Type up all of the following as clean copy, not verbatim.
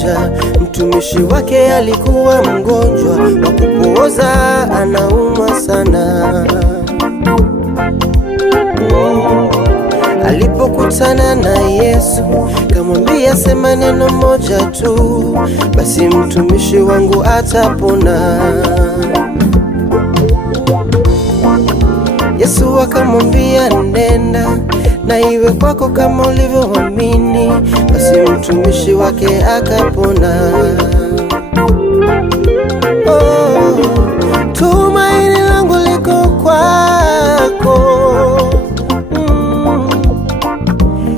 mmoja, mtumishi wake alikuwa mgonjwa wa kupooza, anaumwa sana. Alipokutana na Yesu, kamwambia sema neno moja tu, basi mtumishi wangu atapona. Yesu akamwambia nenda, na iwe kwako kama ulivyoamini, basi mtumishi wake akapona. Tumaini langu liko kwako,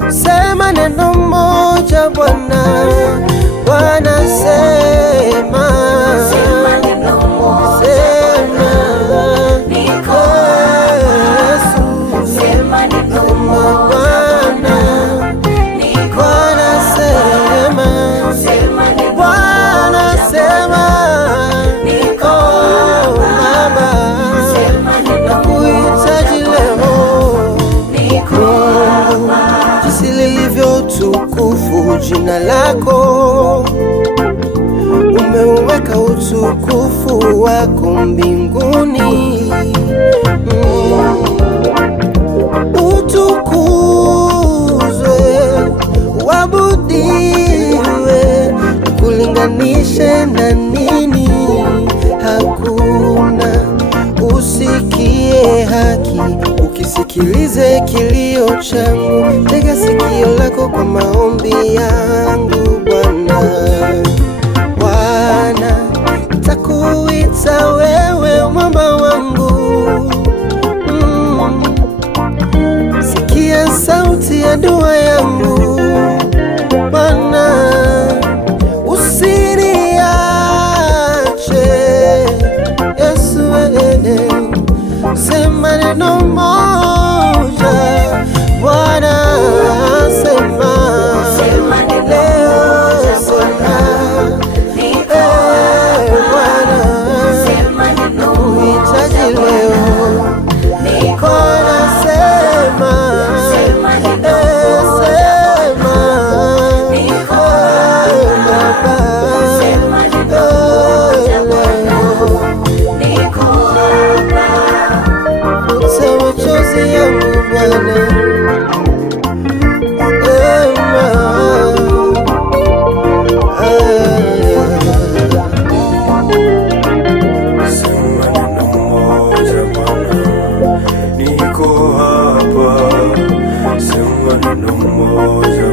sema neno moja Bwana, Bwana sema, sema neno moja Bwana, niko hapa. Sema neno moja Bwana, niko hapa. Sema neno moja Bwana, niko hapa. Sema neno nakuhitaji leo, niko hapa. jinsi lilivyo tukufu jina lako, umeuweka utukufu wako mbinguni. Utukuzwe, uabudiwe, kulinganishe na nini? Hakuna. Usikie haki, ukisikilize kilio changu, tega sikio lako kwa maombi yangu Bwana. Bwana, nitakuita wewe mwamba wangu, sikia sauti ya dua yangu Bwana, usiniache Yesu, sema neno moja Bwana, sema, Sema neno moja Bwana, niko hapa. Sema neno moja Bwana, niko hapa. Sema neno moja Bwana, niko hapa. Sema neno moja Bwana, niko hapa. futa machozi yangu Bwana, Sema neno moja Bwana, niko hapa. Sema neno moja